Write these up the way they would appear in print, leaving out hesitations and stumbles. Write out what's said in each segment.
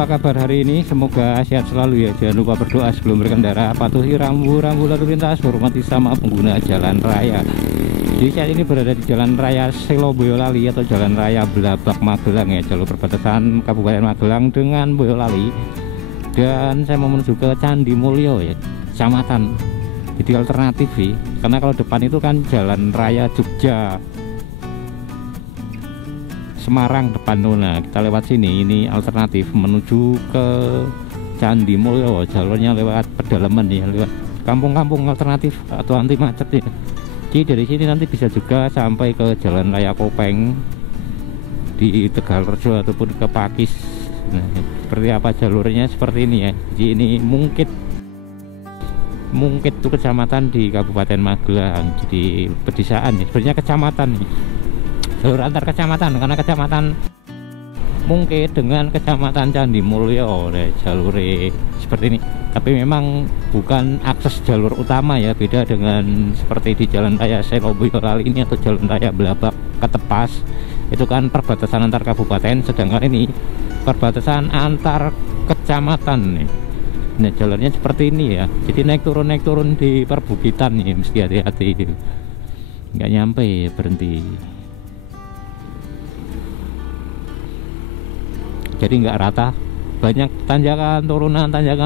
apa kabar hari ini? Semoga sehat selalu ya. Jangan lupa berdoa sebelum berkendara. Patuhi rambu-rambu lalu lintas, hormati sama pengguna jalan raya. Jadi saat ini berada di Jalan Raya Selo Boyolali atau Jalan Raya Blabak Magelang ya, jalur perbatasan Kabupaten Magelang dengan Boyolali. Dan saya mau menuju ke Candi Mulyo ya, kecamatan. Jadi alternatif sih, karena kalau depan itu kan Jalan Raya Jogja Semarang depan Nona, kita lewat sini. Ini alternatif menuju ke Candi Mulyo, jalurnya lewat pedalaman ya, lewat kampung-kampung alternatif atau anti macet ya. Jadi dari sini nanti bisa juga sampai ke Jalan Raya Kopeng di Tegalrejo ataupun ke Pakis. Nah, seperti apa jalurnya seperti ini ya. Jadi ini Mungkit itu kecamatan di Kabupaten Magelang. Jadi pedesaan ya, sebenarnya kecamatan nih. Jalur antar kecamatan, karena kecamatan Mungkit dengan kecamatan Candi Mulyo jalur seperti ini. Tapi memang bukan akses jalur utama ya, beda dengan seperti di Jalan Raya Selo Boyolali ini atau Jalan Raya Blabak Ketepas. Itu kan perbatasan antar kabupaten, sedangkan ini perbatasan antar kecamatan nih. Nah, jalannya seperti ini ya. Jadi naik turun di perbukitan nih, mesti hati-hati. Nggak nyampe berhenti. Jadi nggak rata, banyak tanjakan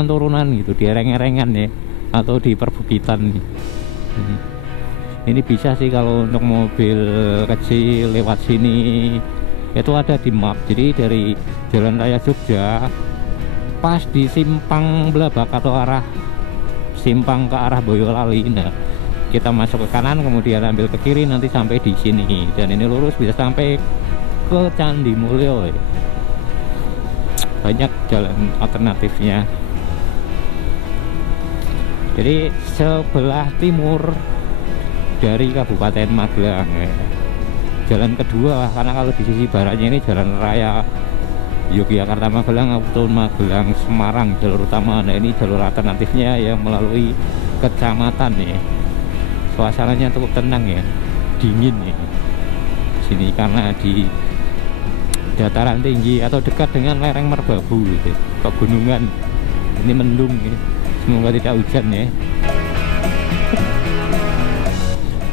turunan gitu di ereng-erengan ya, atau di perbukitan nih. Ini bisa sih kalau untuk mobil kecil lewat sini itu ada di map. Jadi dari Jalan Raya Jogja pas di simpang Blabak atau arah simpang ke arah Boyolali, nah kita masuk ke kanan kemudian ambil ke kiri nanti sampai di sini, dan ini lurus bisa sampai ke Candi Mulyo ya. Banyak jalan alternatifnya. Jadi sebelah timur dari Kabupaten Magelang ya. Jalan kedua, karena kalau di sisi baratnya ini Jalan Raya Yogyakarta Magelang atau Magelang Semarang jalur utama. Nah ini jalur alternatifnya yang melalui kecamatan ya. Suasananya cukup tenang ya, dingin ya sini karena di dataran tinggi atau dekat dengan lereng Merbabu gitu, pegunungan. Ini mendung ya. Semoga tidak hujan ya.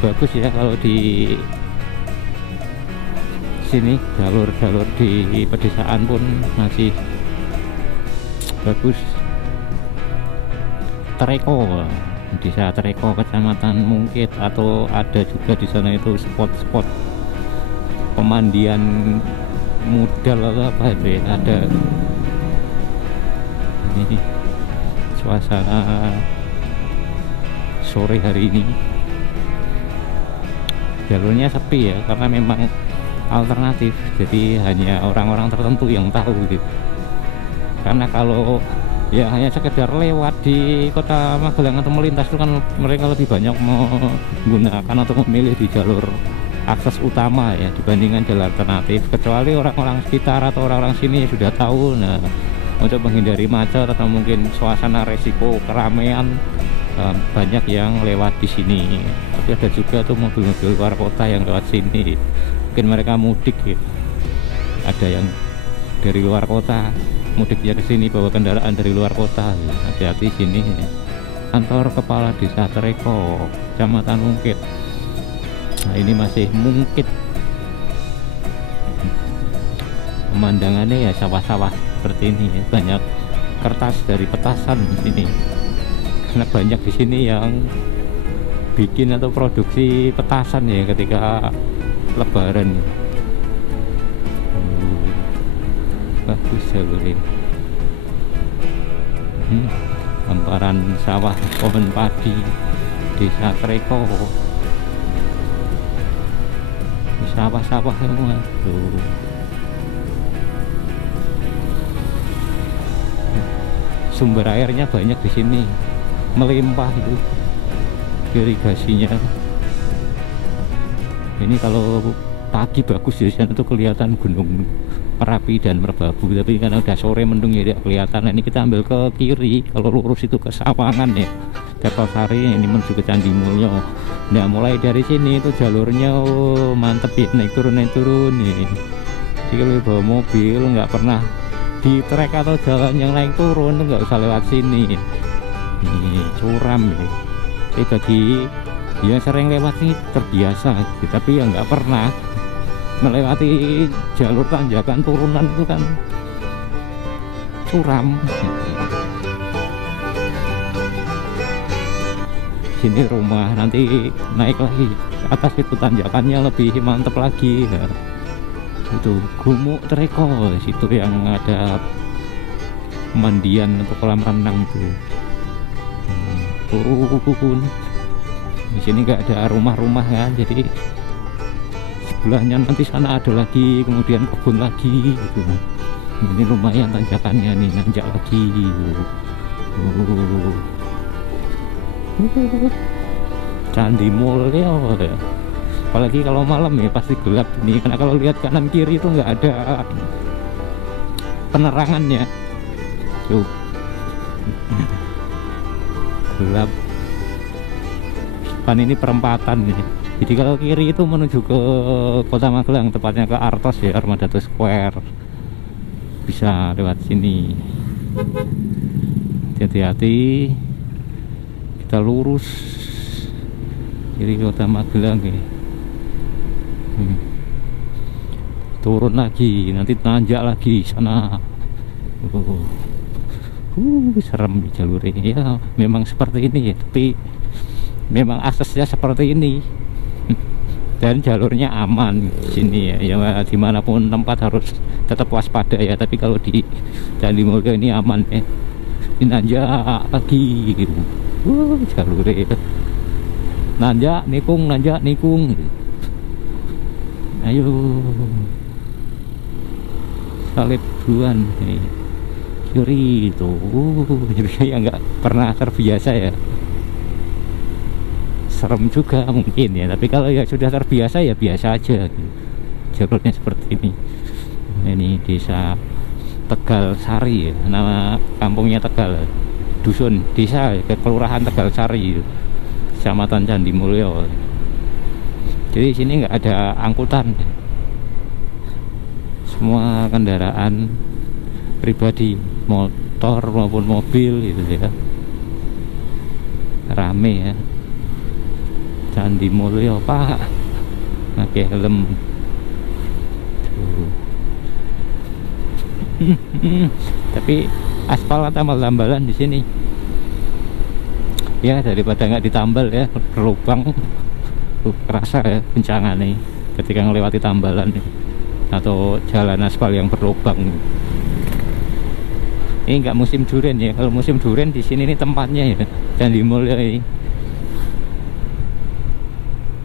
Bagus ya kalau di sini jalur-jalur di pedesaan pun masih bagus. Treko, desa Treko kecamatan Mungkit, atau ada juga di sana itu spot-spot pemandian modal atau apa itu ya, ada. Ini suasana sore hari ini. Jalurnya sepi ya, karena memang alternatif, jadi hanya orang-orang tertentu yang tahu gitu. Karena kalau ya hanya sekedar lewat di kota Magelang atau melintas itu kan mereka lebih banyak menggunakan atau memilih di jalur akses utama ya dibandingkan jalan alternatif, kecuali orang-orang sekitar atau orang-orang sini sudah tahu. Nah, untuk menghindari macet atau mungkin suasana resiko keramaian, banyak yang lewat di sini. Tapi ada juga tuh mobil-mobil luar kota yang lewat sini, mungkin mereka mudik ya. Ada yang dari luar kota mudiknya ke sini bawa kendaraan dari luar kota ya. Hati-hati sini ya. Kantor Kepala Desa Treko Kecamatan Mungkit. Nah ini masih Mungkit, pemandangannya ya sawah-sawah seperti ini ya. Banyak kertas dari petasan di sini, karena banyak di sini yang bikin atau produksi petasan ya ketika Lebaran. Bagus ya ini. Hamparan sawah, pohon padi, Desa Treko. Sawah-sawah semua tuh. Sumber airnya banyak di sini, melimpah itu irigasinya. Ini kalau pagi bagus ya, sana tuh kelihatan Gunung Merapi dan Merbabu, tapi karena udah sore mendung ya tidak kelihatan. Nah, ini kita ambil ke kiri, kalau lurus itu ke Sawangan ya, Kertosari. Ini menuju ke Candi Mulyo. Nah mulai dari sini itu jalurnya mantep ya, naik turun nih. Jadi kalau bawa mobil nggak pernah di trek atau jalan yang naik turun itu nggak usah lewat sini. Ini curam ini. Jadi bagi yang sering lewat sini terbiasa, tapi yang nggak pernah melewati jalur tanjakan turunan itu kan curam. Sini rumah, nanti naik lagi ke atas itu tanjakannya lebih mantep lagi ya. Itu Gumuk Treko, situ yang ada mandian untuk kolam renang tuh. Turun di sini nggak ada rumah-rumah kan, jadi sebelahnya nanti sana ada lagi, kemudian kebun lagi gitu. Ini lumayan tanjakannya nih, nanjak lagi. Candi Mulyo ya. Apalagi kalau malam ya pasti gelap nih, karena kalau lihat kanan kiri itu nggak ada penerangannya tuh. Gelap. Depan ini perempatan nih, jadi kalau kiri itu menuju ke Kota Magelang, tepatnya ke Artos ya, Armada Square, bisa lewat sini. Hati-hati, kita lurus kiri Kota Magelang ya. Turun lagi, nanti nanjak lagi sana. Serem di jalur ini ya, memang seperti ini ya, tapi memang aksesnya seperti ini dan jalurnya aman di sini ya. Ya dimanapun tempat harus tetap waspada ya, tapi kalau di Candi Mulyo ini aman ya. Ini nanjak lagi gitu. Jalurnya nanjak nikung. Ayo salib duluan nih. Kiri itu ya, nggak pernah terbiasa ya, serem juga mungkin ya, tapi kalau ya sudah terbiasa ya biasa aja gitu. Jalurnya seperti ini. Ini desa Tegal Sari ya, nama kampungnya Tegal, dusun desa ke kelurahan Tegal Sari, Kecamatan Candi Mulyo. Jadi sini nggak ada angkutan, semua kendaraan pribadi, motor maupun mobil gitu ya, rame ya. Candi Mulyo Pak, pakai helm. Tapi aspal tambal-tambalan di sini ya, daripada nggak ditambal ya, berlubang. Kerasa ya kencangannya ketika melewati tambalan atau jalan aspal yang berlubang. Ini nggak musim durian ya, kalau musim durian di sini nih tempatnya ya, Candi Mulyo ini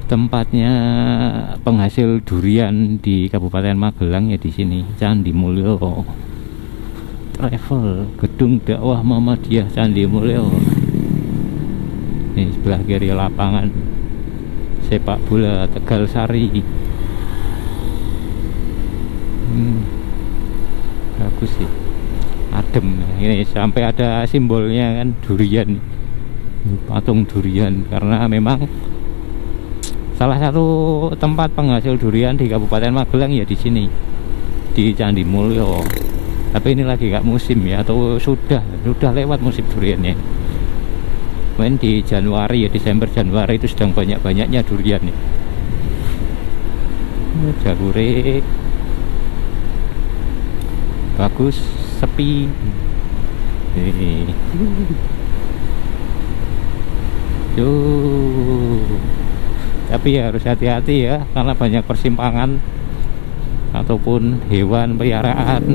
tempatnya penghasil durian di Kabupaten Magelang ya, di sini Candi Mulyo. Travel Gedung Dakwah Muhammadiyah Candi Mulyo. Ini sebelah kiri lapangan sepak bola Tegal Sari. Bagus sih, adem ini, sampai ada simbolnya kan, durian, patung durian, karena memang salah satu tempat penghasil durian di Kabupaten Magelang ya di sini, di Candi Mulyo. Tapi ini lagi nggak musim ya, atau sudah lewat musim duriannya. Main di Januari ya, Desember Januari itu sedang banyak-banyaknya durian ya. Jalure bagus, sepi. Tapi ya harus hati-hati ya, karena banyak persimpangan ataupun hewan peliharaan,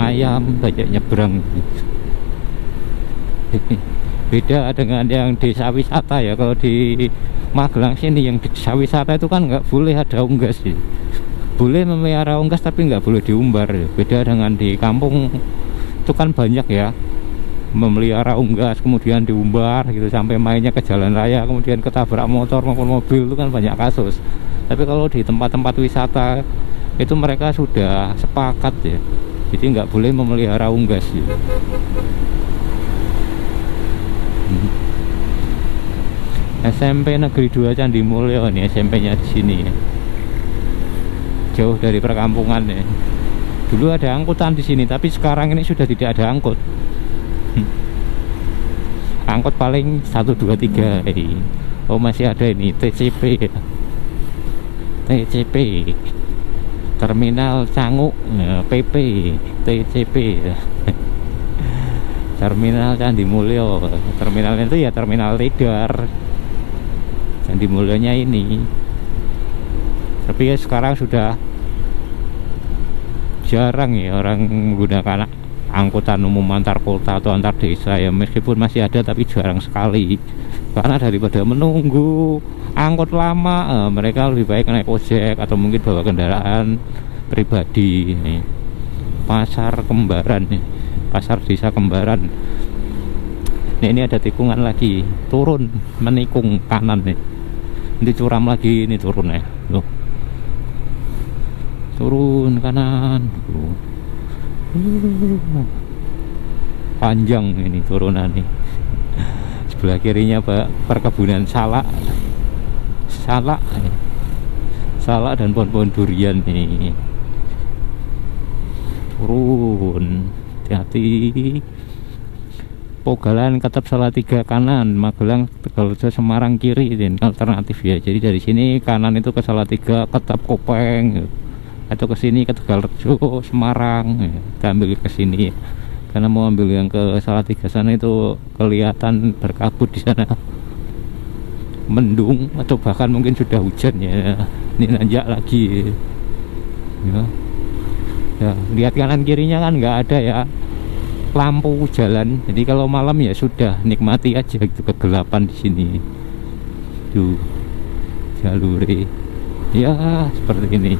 ayam banyak nyebrang. Beda dengan yang desa wisata ya. Kalau di Magelang sini yang desa wisata itu kan nggak boleh ada unggas sih. Boleh memelihara unggas tapi nggak boleh diumbar. Beda dengan di kampung itu kan banyak ya, memelihara unggas kemudian diumbar gitu sampai mainnya ke jalan raya, kemudian ketabrak motor maupun mobil, itu kan banyak kasus. Tapi kalau di tempat-tempat wisata itu mereka sudah sepakat ya, jadi nggak boleh memelihara unggas gitu. SMP Negeri 2 Candi Mulyo nih, SMP-nya di sini ya. Jauh dari perkampungan ya. Dulu ada angkutan di sini, tapi sekarang ini sudah tidak ada angkut. Angkut paling 1 2 3. Oh, masih ada ini TCP. TCP. Terminal Canguk, PP, TCP. Terminal Candi Mulyo. Terminal itu ya terminal Tegar. Candi Mulyonya ini. Tapi ya sekarang sudah jarang ya orang menggunakan angkutan umum antar kota atau antar desa ya, meskipun masih ada tapi jarang sekali. Karena daripada menunggu angkut lama, mereka lebih baik naik ojek atau mungkin bawa kendaraan pribadi. Pasar Kembaran nih, pasar desa Kembaran. Nah, ini ada tikungan lagi, turun menikung kanan nih. Ini curam lagi, ini turun ya. Loh. Turun kanan. Panjang ini turunan nih. Sebelah kirinya perkebunan salak dan pohon-pohon durian nih. Turun, hati-hati. Pogalan Ketep Salatiga kanan, Magelang Tegalrejo Semarang kiri, ini alternatif ya. Jadi dari sini kanan itu ke Salatiga, Ketep Kopeng, atau ke sini ke Tegalrejo Semarang, kita ambil ke sini. Karena mau ambil yang ke Salatiga sana itu kelihatan berkabut di sana, mendung atau bahkan mungkin sudah hujan ya. Ini nanjak lagi ya. Ya, lihat kanan kirinya kan nggak ada ya lampu jalan, jadi kalau malam ya sudah nikmati aja gitu kegelapan di sini. Tuh jalure ya seperti ini,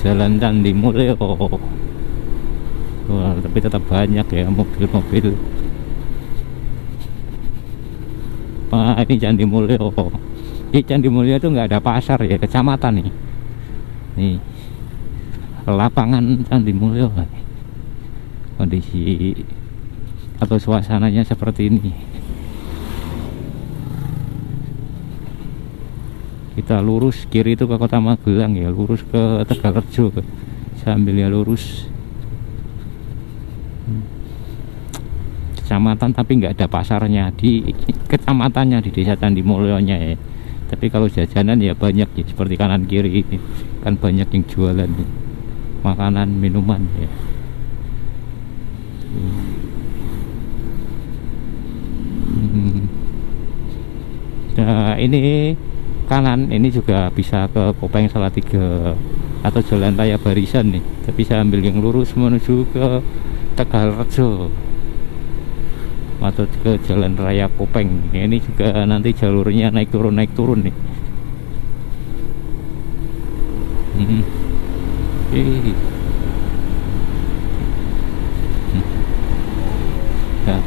Jalan Candi Mulyo. Wah, tapi tetap banyak ya mobil-mobil. Ini Candi Mulyo. Di Candi Mulyo itu nggak ada pasar ya, kecamatan nih. Nih lapangan Candi Mulyo, kondisi atau suasananya seperti ini. Kita lurus kiri itu ke Kota Magelang ya, lurus ke Tegalrejo sambil ya lurus kecamatan, tapi nggak ada pasarnya di kecamatannya, di desa Candi Mulyonya ya. Tapi kalau jajanan ya banyak ya, seperti kanan kiri ini kan banyak yang jualan ya, makanan minuman ya. Nah, ini kanan ini juga bisa ke Kopeng Salatiga atau Jalan Raya Barisan nih, tapi saya ambil yang lurus menuju ke Tegalrejo atau ke Jalan Raya Kopeng. Ini juga nanti jalurnya naik turun nih. Nah,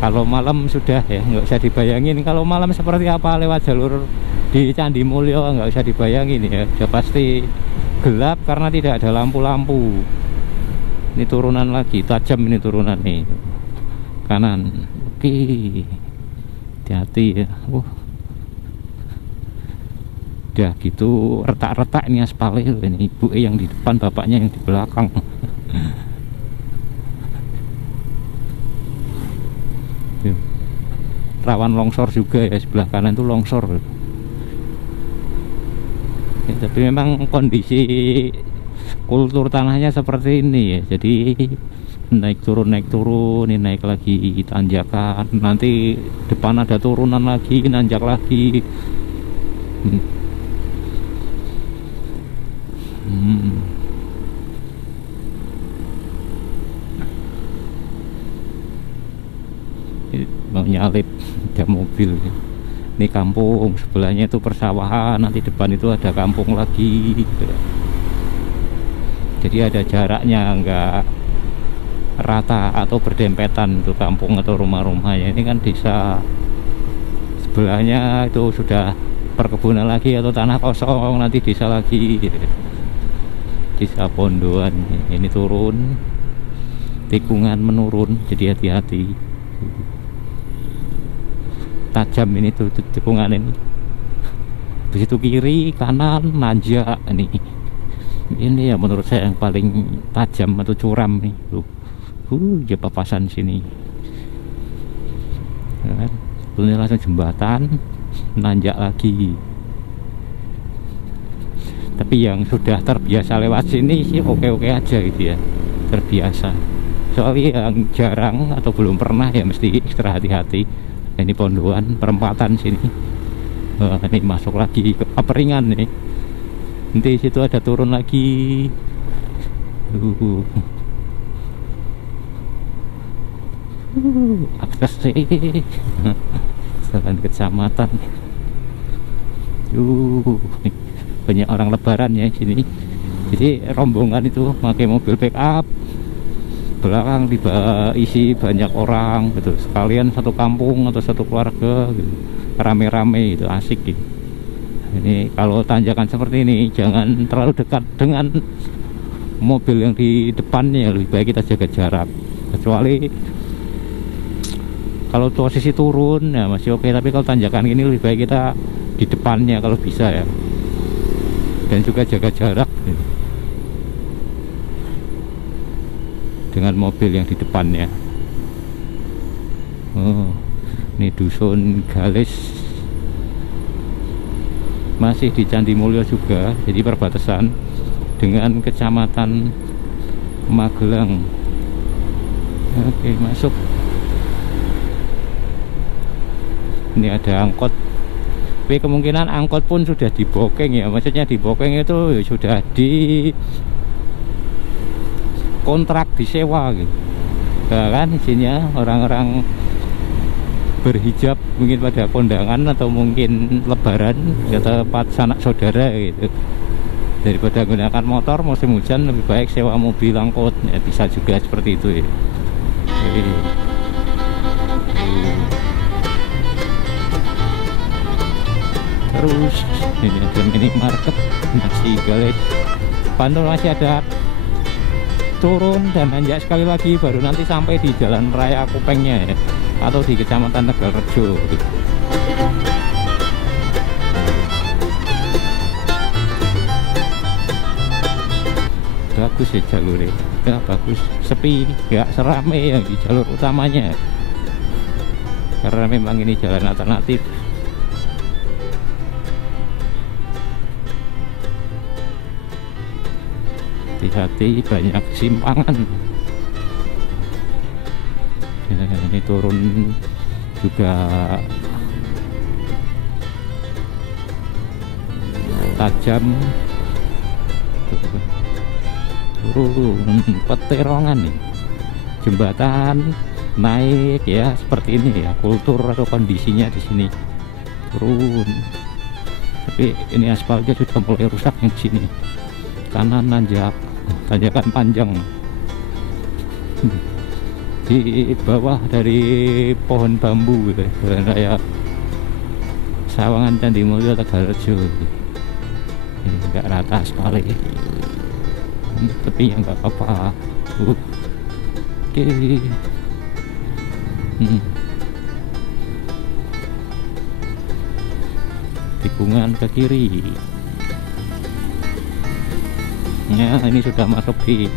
kalau malam sudah ya nggak usah dibayangin kalau malam seperti apa lewat jalur di Candi Mulyo, nggak usah dibayangin ya, udah pasti gelap karena tidak ada lampu-lampu. Ini turunan lagi, tajam ini turunan nih kanan. Oke, hati-hati ya. Udah gitu retak-retak ini aspalnya. Ini ibu yang di depan, bapaknya yang di belakang. Rawan longsor juga ya, sebelah kanan itu longsor ya, tapi memang kondisi kultur tanahnya seperti ini ya. Jadi naik turun ini naik lagi tanjakan, nanti depan ada turunan lagi, nanjak lagi. Mau nyalip ada mobil. Ini kampung, sebelahnya itu persawahan, nanti depan itu ada kampung lagi gitu. Jadi ada jaraknya, enggak rata atau berdempetan untuk kampung atau rumah-rumahnya. Ini kan desa sebelahnya itu sudah perkebunan lagi atau tanah kosong, nanti desa lagi gitu. Desa Pondoan. Ini turun, tikungan menurun, jadi hati-hati. Tajam ini tuh tikungan ini. Begitu kiri kanan nanjak. Ini ya menurut saya yang paling tajam atau curam nih tuh. Ya papasan sini ya kan? Ini langsung jembatan, nanjak lagi. Tapi yang sudah terbiasa lewat sini sih oke-oke aja gitu ya, terbiasa. Soalnya yang jarang atau belum pernah ya mesti ekstra hati-hati. Ini pondokan perempatan sini. Ini masuk lagi ke Paperingan nih. Nanti situ ada turun lagi. Akses jalan kecamatan. Banyak orang lebaran ya sini. Jadi rombongan itu pakai mobil pick up, belakang isi banyak orang gitu. Sekalian satu kampung atau satu keluarga gitu. Rame-rame itu asik gitu. Ini kalau tanjakan seperti ini jangan terlalu dekat dengan mobil yang di depannya, lebih baik kita jaga jarak. Kecuali kalau posisi turun ya masih oke, tapi kalau tanjakan ini lebih baik kita di depannya kalau bisa ya, dan juga jaga jarak dengan mobil yang di depannya. Ini dusun Galis, masih di Candi Mulyo juga, jadi perbatasan dengan kecamatan Magelang. Oke, masuk. Ini ada angkot, tapi kemungkinan angkot pun sudah dibooking ya, maksudnya dibooking itu sudah di kontrak disewa gitu ya kan. Isinya orang-orang berhijab mungkin pada kondangan atau mungkin lebaran ke tempat sanak saudara gitu. Daripada gunakan motor musim hujan lebih baik sewa mobil angkot ya, bisa juga seperti itu ya. Terus ini ada minimarket masih Galis. Pantul masih ada turun dan nanjak sekali lagi, baru nanti sampai di jalan raya Kupengnya ya, atau di kecamatan Tegalrejo. Bagus ya jalurnya ya, bagus, sepi, gak serame yang di jalur utamanya karena memang ini jalan alternatif. Hati-hati banyak simpangan ya, ini turun juga tajam, turun peterongan nih, jembatan naik ya seperti ini ya, kultur atau kondisinya di sini turun. Tapi ini aspalnya sudah mulai rusak yang di sini, kanan nanjak, tanjakan panjang. Di bawah dari pohon bambu gitu, jalan raya Sawangan Candi Mulyo Tegalrejo. Ini enggak rata sekali, tapi ya nggak apa-apa. Oke. Tikungan ke kiri ya, ini sudah masuk di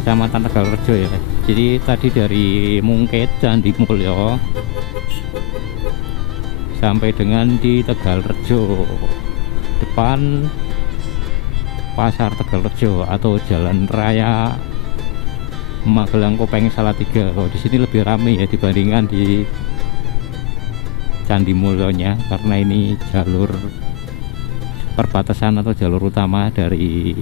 kecamatan Tegalrejo ya. Jadi tadi dari Mungkit Candi Mulyo sampai dengan di Tegalrejo, depan Pasar Tegalrejo atau Jalan Raya Magelang Kopeng Salatiga. Oh, di sini lebih ramai ya dibandingkan di Candi Mulyonya, karena ini jalur perbatasan atau jalur utama dari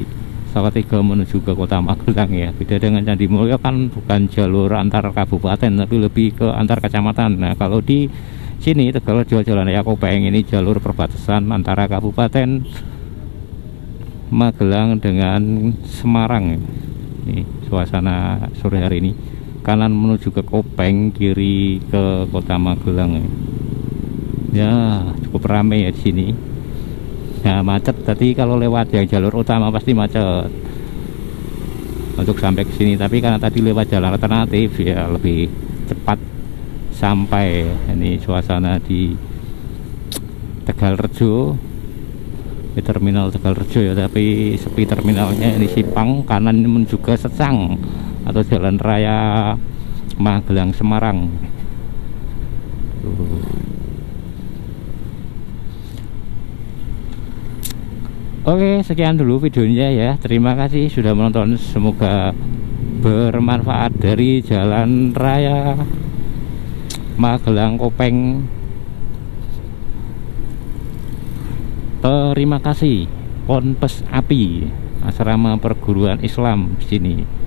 Salatiga menuju ke kota Magelang ya. Beda dengan Candi Mulyo kan bukan jalur antar kabupaten tapi lebih ke antar kecamatan. Nah, kalau di sini Tegalrejo Jalan Raya Kopeng ini jalur perbatasan antara kabupaten Magelang dengan Semarang. Ini suasana sore hari ini, kanan menuju ke Kopeng, kiri ke kota Magelang ya. Cukup ramai ya di sini. Nah, macet tadi kalau lewat yang jalur utama pasti macet untuk sampai ke sini, tapi karena tadi lewat jalan alternatif ya lebih cepat sampai. Ini suasana di Tegalrejo di terminal Tegalrejo ya, tapi sepi terminalnya. Ini Sipang, kanan menuju ke Secang atau jalan raya Magelang Semarang. Oke, sekian dulu videonya ya. Terima kasih sudah menonton. Semoga bermanfaat dari jalan raya Magelang Kopeng. Terima kasih. Ponpes Api, asrama perguruan Islam di sini.